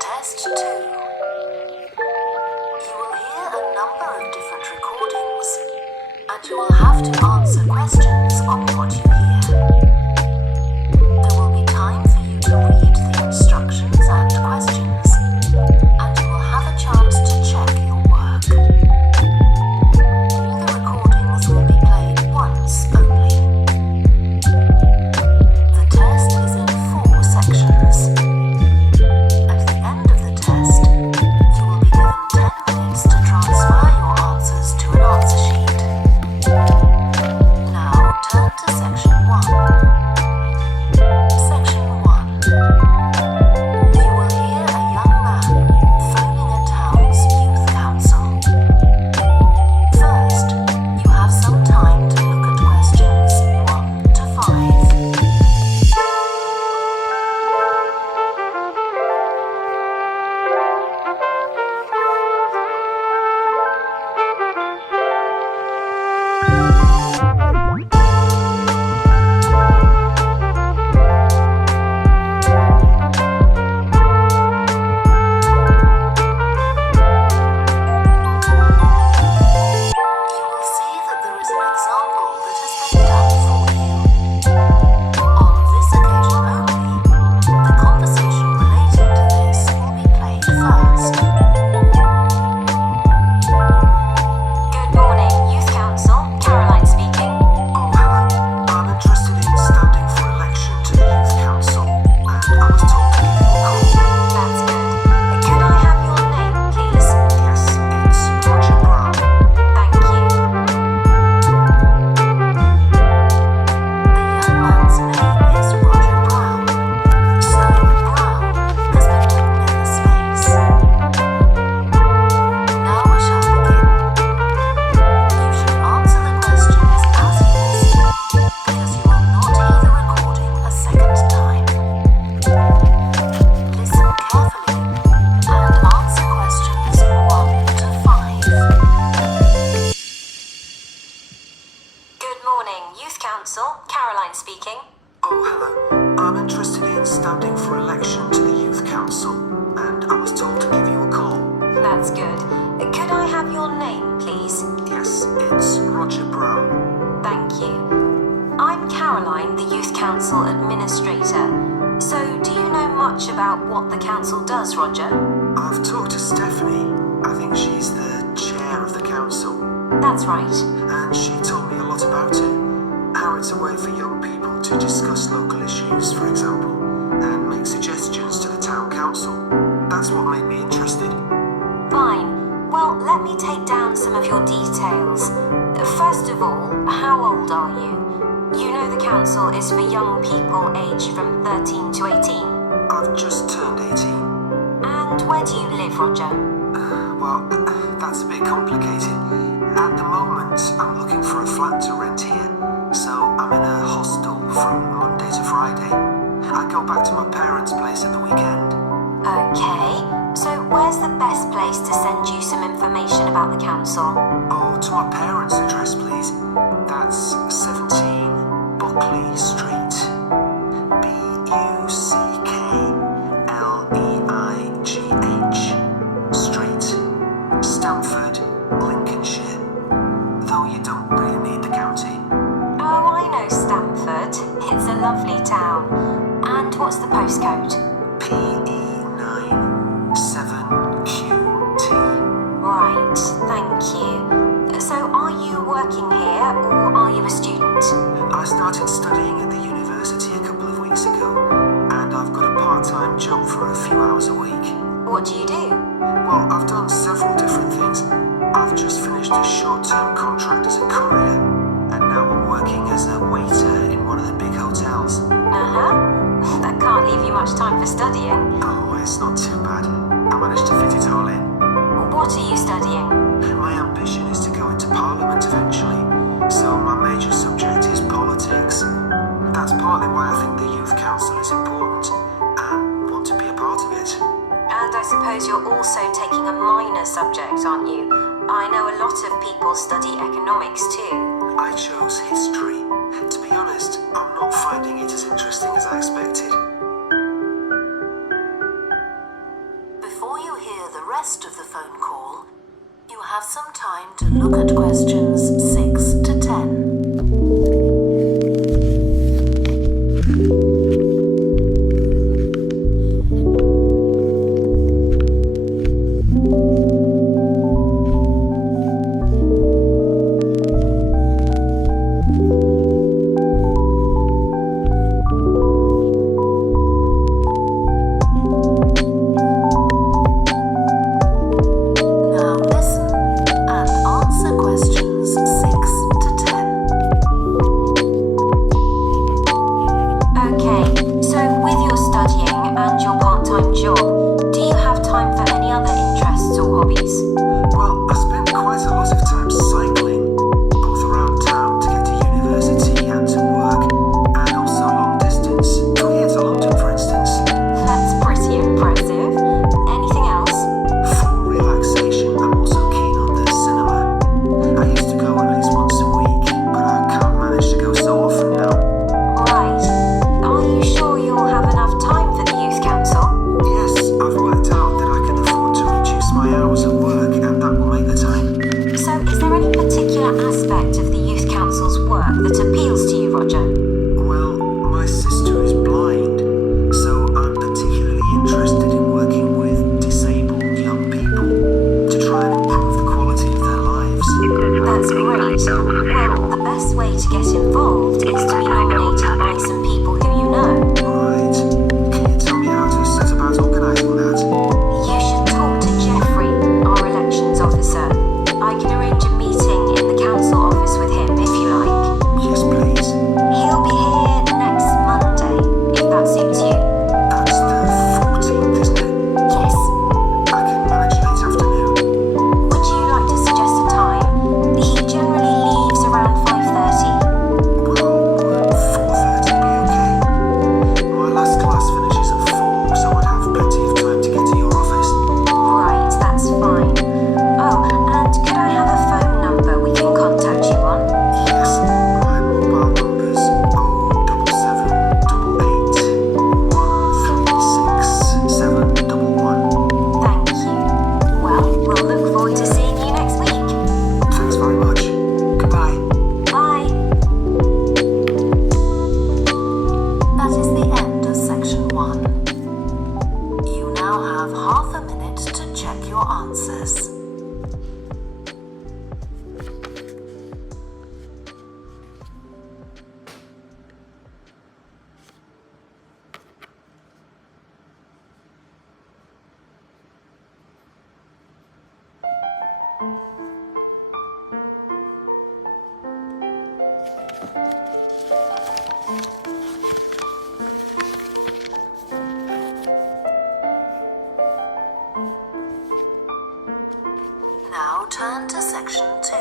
Test 2. You will hear a number of different recordings, and you will have to answer questions on what you hear. There will be time for you to read the instructions and questions, and you will have a chance to check your work. All the recordings will be played once only. The test is in 4 sections. At the end of the test, you will be given 10 minutes to transfer your answers to an answer sheet. Now turn to section 1. Section 1. You will hear a young man phoning a town's youth council. First, you have some time to look at questions 1 to 5. You will see that there is an example that has been done for you. On this occasion only, the conversation relating to this will be played first. Good morning, Youth Council. Caroline speaking. Oh, hello. I'm interested in standing for election to the Youth Council, and I was told to give you a call. That's good. Could I have your name, please? Yes, it's Roger Brown. Thank you. The young man's name is Roger Brown, so Brown has been written in the space. Now we shall begin. You should answer the questions as you listen, because you will not hear the recording a second time. Listen carefully and answer questions 1 to 5. Good morning, Youth Council. Caroline speaking. Oh, hello. I'm interested in standing for election to the Youth Council, and I was told to give you a call. That's good. Could I have your name, please? Yes, it's Roger Brown. Thank you. I'm Caroline, the Youth Council Administrator. So, do you know much about what the council does, Roger? I've talked to Stephanie. I think she's the chair of the council, That's right. and she told me a lot about it. How it's a way for young people to discuss local issues, for example, and make suggestions to the town council. That's what made me interested. Fine. Well, let me take down some of your details. First of all, how old are you? You know the council is for young people aged from 13 to 18. I've just turned 18. And where do you live, Roger? Well, that's a bit complicated. At the moment, I'm looking for a flat to rent here, so I'm in a hostel from Monday to Friday. I go back to my parents' place at the weekend. Okay. So where's the best place to send you some information about the council? Oh, to my parents' address, please. That's 17 Buckley Street. Buckleigh Street, Stamford, Lincolnshire. Though you don't really need the county. Oh, I know Stamford. It's a lovely town. And what's the postcode? PE97QT. Right, thank you. So are you working here or are you a student? I started studying at the university a couple of weeks ago, and I've got a part-time job for a few hours a week. What do you do? Well, I've done several different things. I've just finished a short-term contract as a courier, and now I'm working as a waiter in one of the big hotels. Uh-huh. That can't leave you much time for studying. Oh, it's not too bad. I managed to fit it all in. What are you studying? My ambition is to go into Parliament eventually, so my major subject is politics. That's partly why I think the Youth Council is important and want to be a part of it. And I suppose you're also taking a minor subject, aren't you? I know a lot of people study economics too. I chose history. To be honest, I'm not finding it as interesting as I expected. rest of the phone call, you have some time to look at questions 6 to 10. Now listen and answer questions 6 to 10. Okay, so with your studying and your part-time job, do you have time for any other interests or hobbies? Well, I spend quite a lot of time cycling, both around town to get to university and to work, and also long distance, from here to London, for instance. That's pretty impressive. Anything else? For relaxation, I'm also keen on the cinema. I used to go at least once a week, but I can't manage to go so often now. Right. Are you sure you'll have enough time for the youth council? Yes, I've worked out that I can afford to reduce my hours at work, and that will make the time. So is there any particular aspect of the youth council's work that appeals to you, Roger? Well, my sister is blind, so I'm particularly interested in working with disabled young people to try and improve the quality of their lives. That's great. Well, the best way to get involved is to be nominated by some people who you know. Right. Can you tell me how to set about organising that? You should talk to Jeffrey, our elections officer. I can arrange a meeting in the council office with him if you like. Yes, please. He'll be here next Monday, if that suits you. That's the 14th, isn't it? Yes. I can manage late afternoon. Would you like to suggest a time? He generally leaves around 5:30. Well, would 4:30 be okay? My last class finishes at 4, so I'd have plenty of time to get to your office. Right, that's fine. Oh, and could I have a phone number we can contact you on? Yes, my mobile number's 07788136711. Thank you. Well, we'll look forward to seeing you next week. Thanks very much. Goodbye. Bye. That is the end of section 1. You now have half a minute to check your answers. Now turn to section 2.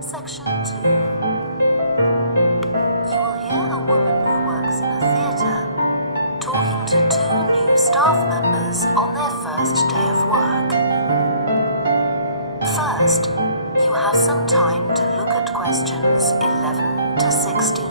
Section 2. You will hear a woman who works in a theatre talking to 2 new staff members on their first day of work. First, you have some time to look at questions 11 to 16.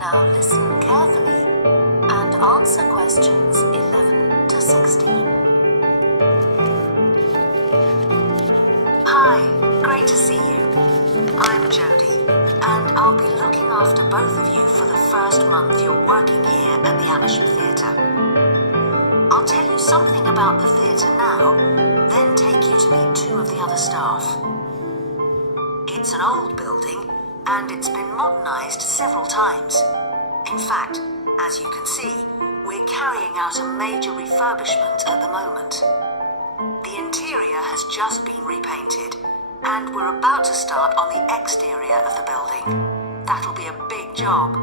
Now listen carefully and answer questions 11 to 16. Hi, great to see you. I'm Jodie, and I'll be looking after both of you for the first month you're working here at the Amateur Theatre. I'll tell you something about the theatre now, then take you to meet 2 of the other staff. It's an old building, and it's been modernised several times. In fact, as you can see, we're carrying out a major refurbishment at the moment. The interior has just been repainted, and we're about to start on the exterior of the building. That'll be a big job.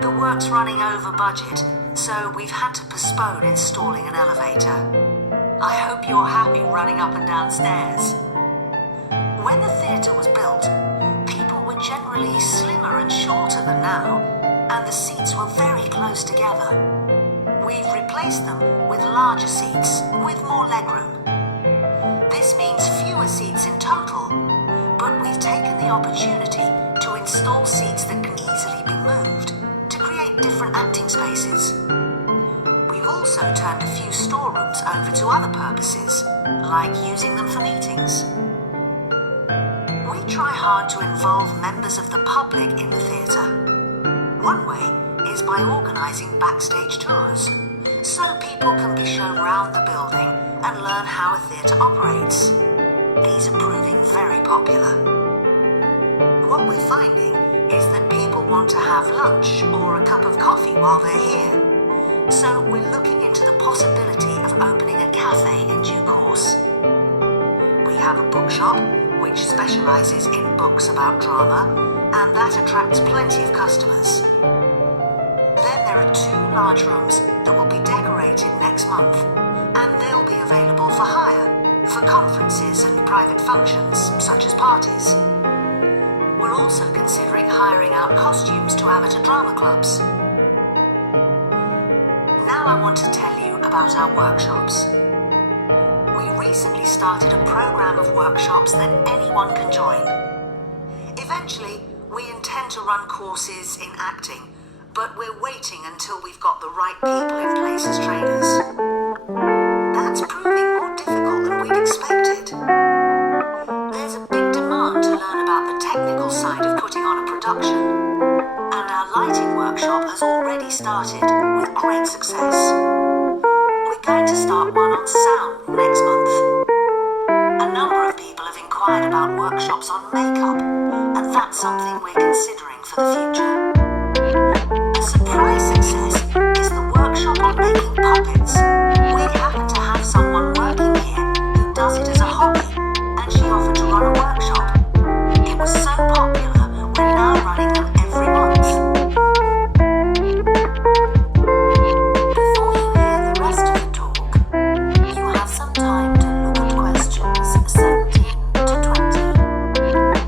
the work's running over budget, so we've had to postpone installing an elevator. I hope you're happy running up and down stairs. When the theatre was built, people were generally slimmer and shorter than now, and the seats were very close together. We've replaced them with larger seats with more legroom. This means fewer seats in total, but we've taken the opportunity to install seats that can easily be moved to create different acting spaces. We've also turned a few storerooms over to other purposes, like using them for meetings. We try hard to involve members of the public in the theatre. One way is by organising backstage tours, so people can be shown round the building and learn how a theatre operates. These are proving very popular. What we're finding is that people want to have lunch or a cup of coffee while they're here, so we're looking into the possibility of opening a cafe in due course. We have a bookshop which specialises in books about drama, and that attracts plenty of customers. Then there are 2 large rooms that will be decorated next month, and they'll be available for hire for conferences and private functions, such as parties. We're also considering hiring out costumes to amateur drama clubs. Now I want to tell you about our workshops. We recently started a program of workshops that anyone can join. Eventually, we intend to run courses in acting, but we're waiting until we've got the right people in place as trainers. That's proving more difficult than we'd expected. There's a big demand to learn about the technical side of putting on a production, and our lighting workshop has already started with great success. We're going to start one on sound next month. A number of people have inquired about workshops on makeup, and that's something we're considering for the future. A surprise success is the workshop on making puppets. We happen to have someone working here who does it as a hobby, and she offered to run a workshop. It was so popular, we're now running them every month. Before you hear the rest of the talk, you have some time to look at questions 17 to 20.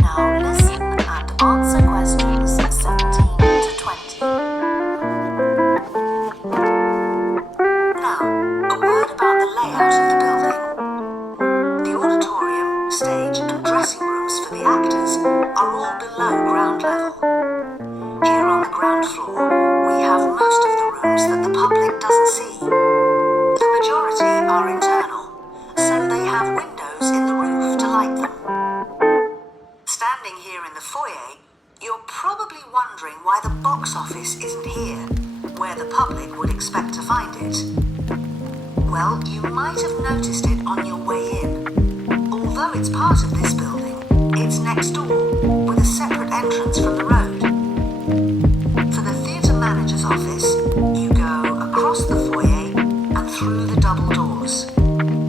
Now listen and answer questions 17 to 20. Now, a word about the layout of the building. The auditorium, stage and dressing rooms for the actors are all below ground level. Here on the ground floor, we have most of the rooms that the public doesn't see. The majority are internal, so they have windows in the roof to light them. Standing here in the foyer, you're probably wondering why the box office isn't here, where the public would expect to find it. Well, you might have noticed it on your way in. Although it's part of this building, it's next door, with a separate entrance from the road. For the theatre manager's office, you go across the foyer and through the double doors.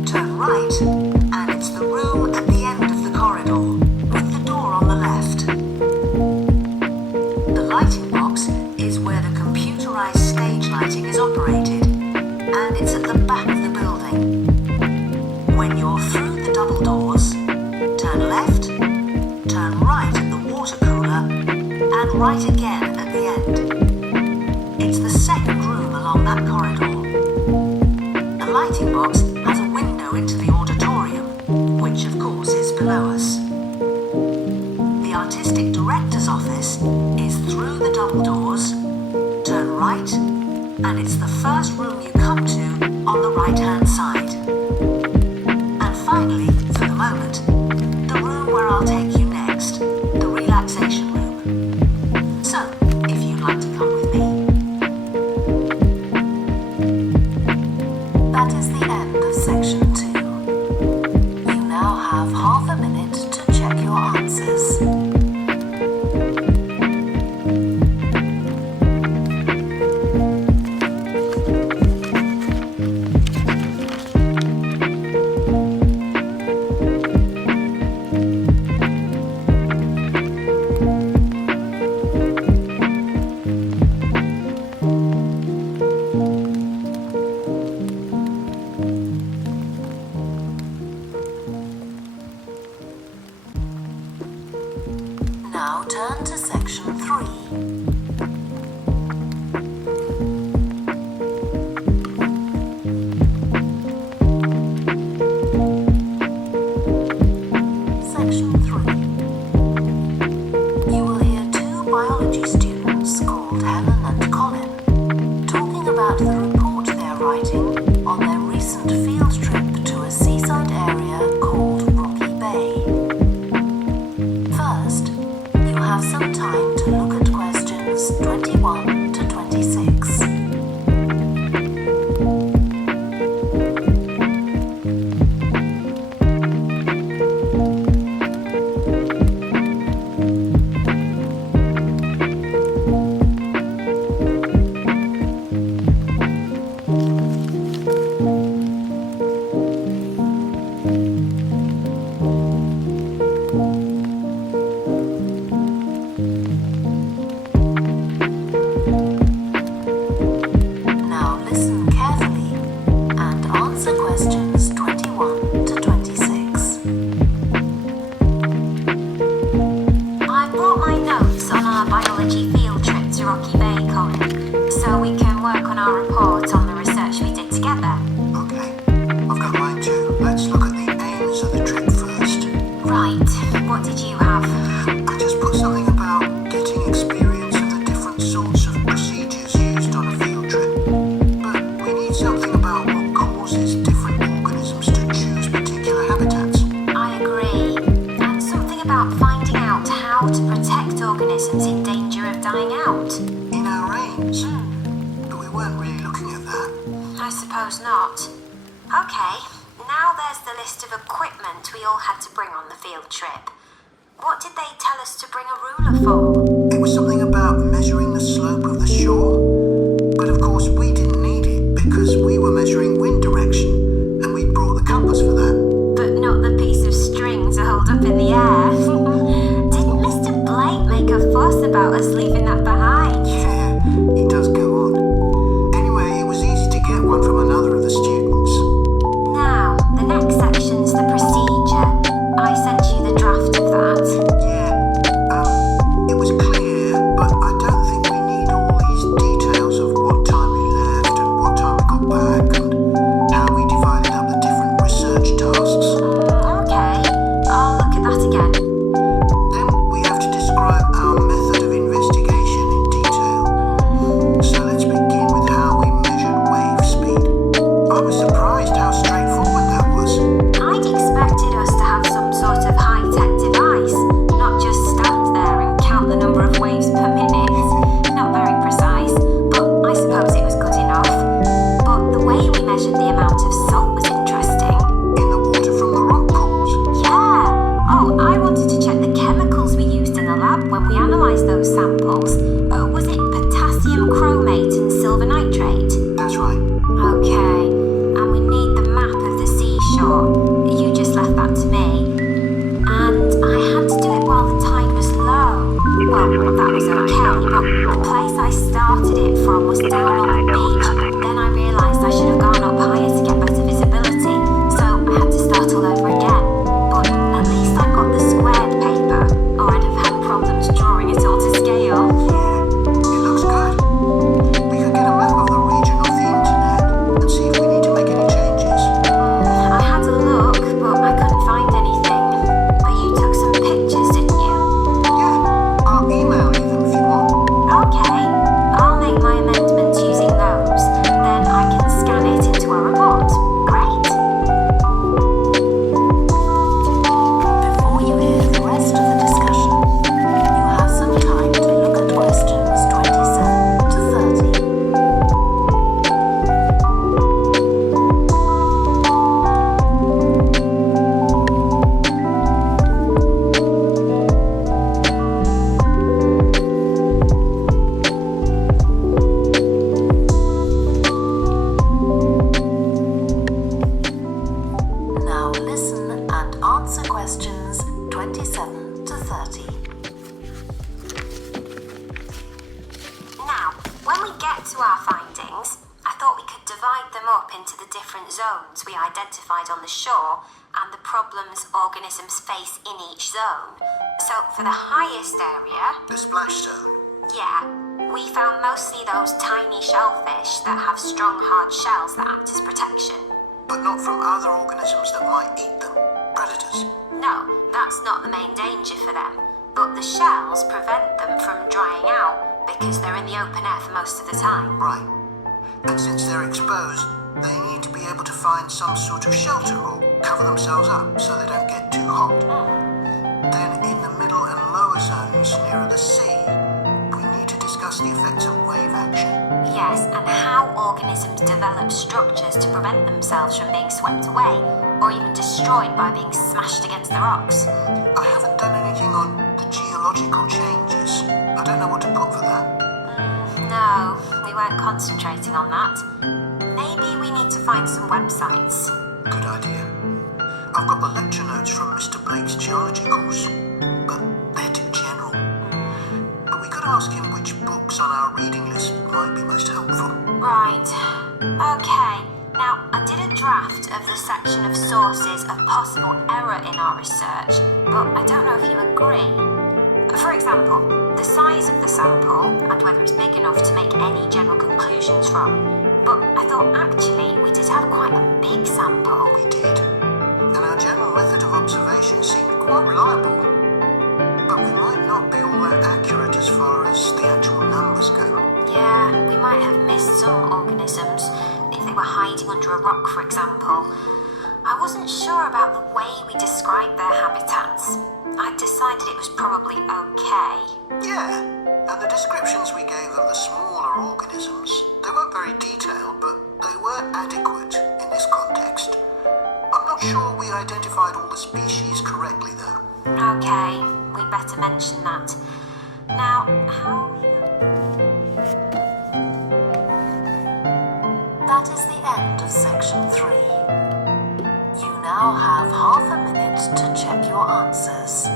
Turn right, and it's the room at the end of the corridor, with the door on the left. The lighting box is where the computerized stage lighting is operated, and it's at the back of the building. When you're through the double doors, turn left, turn right at the water cooler, and right again at the end. It's the second room along that corridor. The lighting box has a window into the auditorium, which of course is below us. The artistic director's office is through the double doors, turn right, and it's the first room you come to on the right-hand side. And finally, for the moment, the room where I'll take you next, the relaxation room. So, if you'd like to come with me. That is the end of section 2. You now have half a minute to check your answers. field trip to a seaside area called Rocky Bay. First, you have some time to look at questions 21 to 26. Now listen carefully and answer questions 21 to 26. I brought my notes on our biology field trip to Rocky Bay, Colin, so we can work on our report on the research we did together. Okay, I've got mine too. Let's look at the aims of the trip first. Right, what did you have? I just put something about getting experience of the different sorts of procedures used on a field trip. But we need something about what causes different organisms to choose particular habitats. I agree. And something about finding out how to protect organisms in danger of dying out. In our aims. But we weren't really looking at that. I suppose not. Okay, now there's the list of equipment we all had to bring on the field trip. What did they tell us to bring a ruler for? It was something about measuring the slope of the shore. But of course we didn't need it because we were measuring wind direction and we'd brought the compass for that. But not the piece of string to hold up in the air. Didn't Mr. Blake make a fuss about us leaving that behind? Yeah, he does go on. Anyway, it was easy to get one from another of the students. Now, the next section's the procedure. I sent you the draft of that. Yeah, it was clear, but I don't think we need all these details of what time we left and what time we got back and how we divided up the different research tasks. Okay, I'll look at that again. Then we have to describe our method of investigation in detail. So let's begin with how we measured wave speed. I was surprised how straightforward that was. I'd expected us to have some sort of high-tech device, not just stand there and count the number of waves per minute. Not very precise, but I suppose it was good enough. But the way we measured the amount of salt was interesting. In the water from the rock pools. Yeah. Oh, I wanted to check the chemicals we used in the lab when we analysed those samples. Was it potassium chromate and silver nitrate? That's right. Okay, and we need the map of the seashore. You just left that to me. And I had to do it while the tide was low. Well, that was okay, but the place I started it from was down on the beach. Then I realised I should have gone up higher to get better visibility, so I had to start all over again. But at least I got the squared paper, or I'd have had problems drawing it all to scale. Yeah, it looks good. We could get a map of the region off the internet and see if we need to make any changes. I had a look, but I couldn't find anything. But you took some pictures, didn't you? Yeah, I'll email you them if you want. Okay, I'll make my amendments using those. Then I can scan it into a report. Great. Before you hear the rest of the discussion, you have some time to look at questions 27 to 30. Now listen and answer questions 27 to 30. Now, when we get to our findings, I thought we could divide them up into the different zones we identified on the shore and the problems organisms face in each zone. So, for the highest area, The splash zone. yeah, we found mostly those tiny shellfish that have strong hard shells that act as protection. But not from other organisms that might eat them. Predators. No, that's not the main danger for them, but the shells prevent them from drying out because they're in the open air for most of the time. Right. And since they're exposed, They need to be able to find some sort of shelter or cover themselves up so they don't get too hot. Then in the middle and lower zones nearer the sea, we need to discuss the effects of wave action. Yes, and how organisms develop structures to prevent themselves from being swept away or even destroyed by being smashed against the rocks. I haven't done anything on the geological changes. I don't know what to put for that. No, we weren't concentrating on that. Maybe we need to find some websites. Good idea. I've got the lecture notes from Mr. Blake's geology course, but they're too general. But we could ask him which books on our reading list might be most helpful. Right. Okay. Now, I did a draft of the section of sources of possible error in our research, but I don't know if you agree. For example, the size of the sample and whether it's big enough to make any general conclusions from. But I thought actually we did have quite a big sample. We did. And our general method of observation seemed quite reliable. But we might not be all that accurate as far as the actual numbers go. Yeah, we might have missed some organisms if they were hiding under a rock, for example. I wasn't sure about the way we described their habitats. I decided it was probably okay. Yeah, and the descriptions we gave of the smaller organisms, they weren't very detailed, but they were adequate in this context. I'm not sure we identified all the species correctly, though. Okay, we'd better mention that. Now, how... That is the end of section 3. You now have half a minute to check your answers.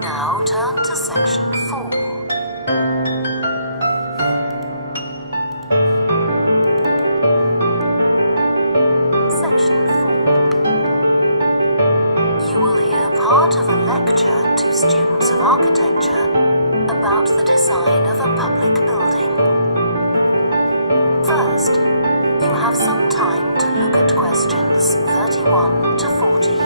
Now turn to section 4. Section 4. You will hear part of a lecture to students of architecture about the design of a public building. First, you have some time to look at questions 31 to 40.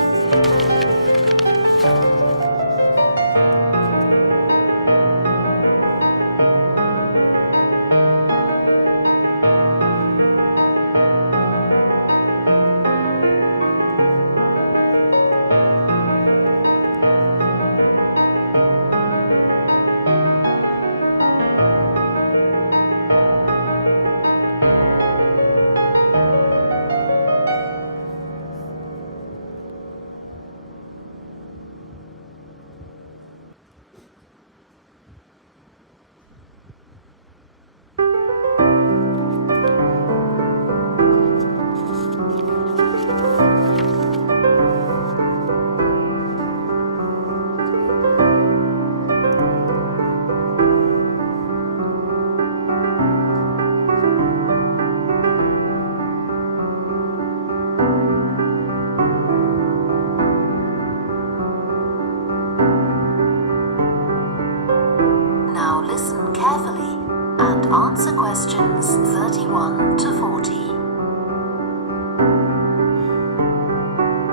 Now listen carefully and answer questions 31 to 40.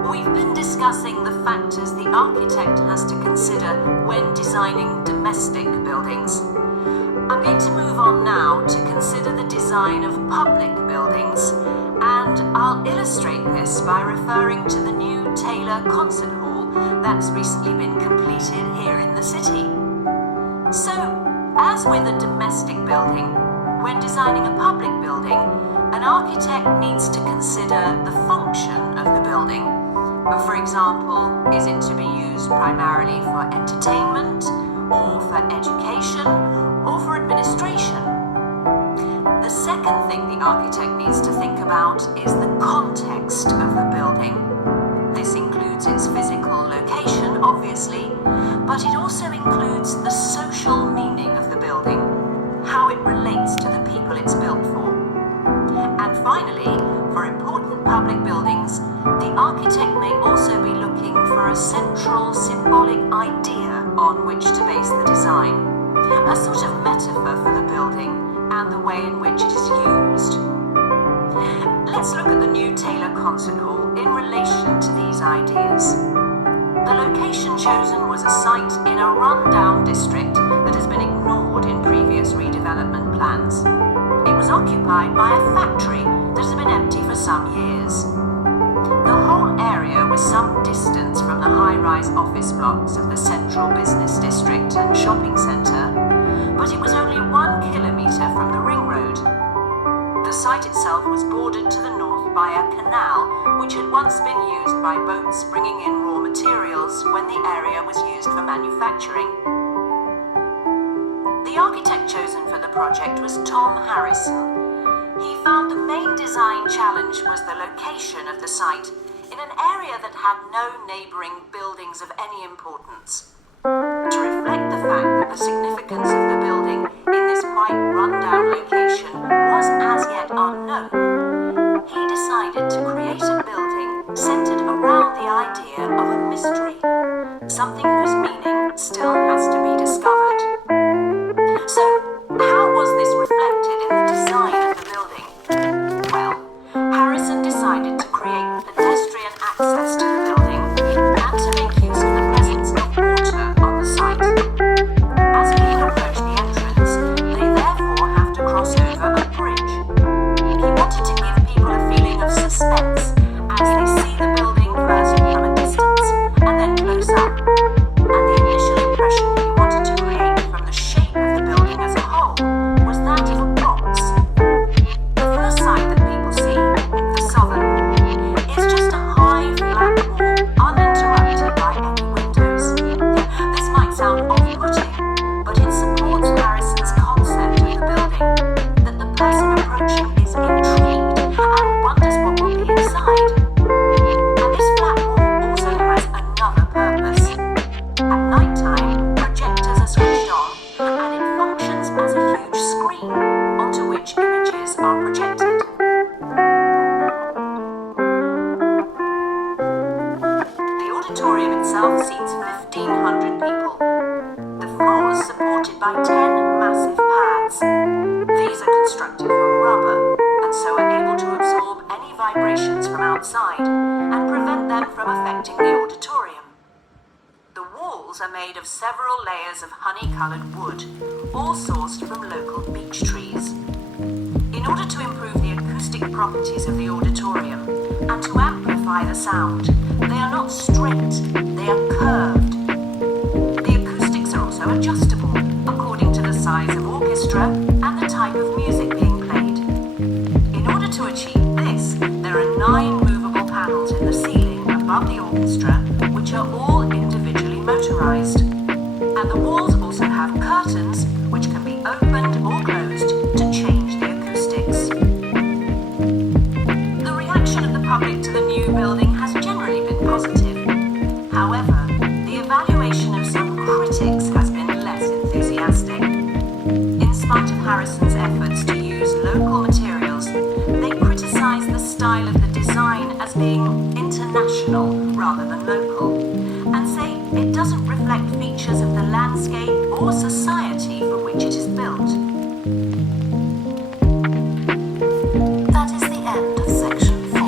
We've been discussing the factors the architect has to consider when designing domestic buildings. I'm going to move on now to consider the design of public buildings, and I'll illustrate this by referring to the new Taylor Concert Hall that's recently been completed here in the city. So, as with a domestic building, when designing a public building, an architect needs to consider the function of the building. For example, is it to be used primarily for entertainment, or for education, or for administration? The second thing the architect needs to think about is the context of the building. This includes its physical location, obviously, but it also includes the social meaning of the building, how it relates to the people it's built for. And finally, for architect may also be looking for a central symbolic idea on which to base the design, a sort of metaphor for the building and the way in which it is used. Let's look at the new Taylor Concert Hall in relation to these ideas. The location chosen was a site in a run-down district that has been ignored in previous redevelopment plans. It was occupied by a factory that has been empty for some years. The whole area was some distance from the high-rise office blocks of the central business district and shopping centre, but it was only 1 kilometre from the ring road. The site itself was bordered to the north by a canal which had once been used by boats bringing in raw materials when the area was used for manufacturing. The architect chosen for the project was Tom Harrison. He found the main design challenge was the location of the site in an area that had no neighbouring buildings of any importance. To reflect the fact that the significance of the building in this quite run-down location was as yet unknown, he decided to create a building centred around the idea of a mystery, something whose meaning still has to be discovered. So, how was this reflected in the design of the building? Well, Harrison decided to create pedestrian access to the building and to make use of the presence of water on the site. As people approach the entrance, they therefore have to cross over a bridge. He wanted to give people a feeling of suspense as they see the building first from a distance and then close up. And the initial impression he wanted to create from the shape of the building as a whole was that of a box. The first sight that people see, the southern wall, is just a high, flat wall uninterrupted by any windows. This might sound off-putting, but it supports Harrison's concept of the building, that the person approaching is intrigued and wonders what will be inside. And this flat wall also has another purpose. At night time, projectors are switched on and it functions as a huge screen onto which images are projected. The auditorium itself seats 1,500 people. The floor is supported by 10 massive pads. These are constructed from rubber and so are able to absorb any vibrations from outside and prevent them from affecting the auditorium. The walls are made of several layers of honey-coloured wood, all sourced from local beech trees. In order to improve the acoustic properties of the auditorium and to amplify the sound, they are not straight, they are curved. The acoustics are also adjustable according to the size of orchestra and the type of music being played. In order to achieve this, there are 9 movable panels in the ceiling above the orchestra, which are all individually motorized. And the walls also have curtains, which can be opened or closed to change the acoustics. The reaction of the public to the new building has generally been positive. However, the evaluation of some critics has been less enthusiastic. In spite of Harrison's efforts to use local materials, they criticize the style of the design as being international rather than local, and say it doesn't reflect features of the landscape or society for which it is built. That is the end of section 4.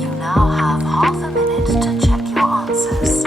You now have half a minute to check your answers.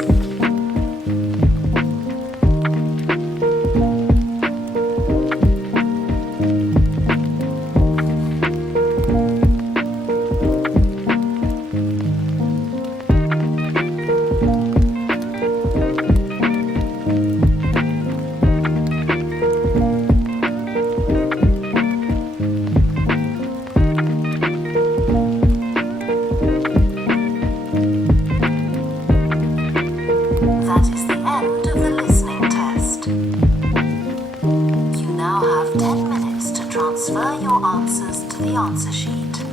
That is the end of the listening test. You now have 10 minutes to transfer your answers to the answer sheet.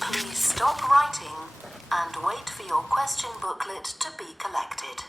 Please stop writing and wait for your question booklet to be collected.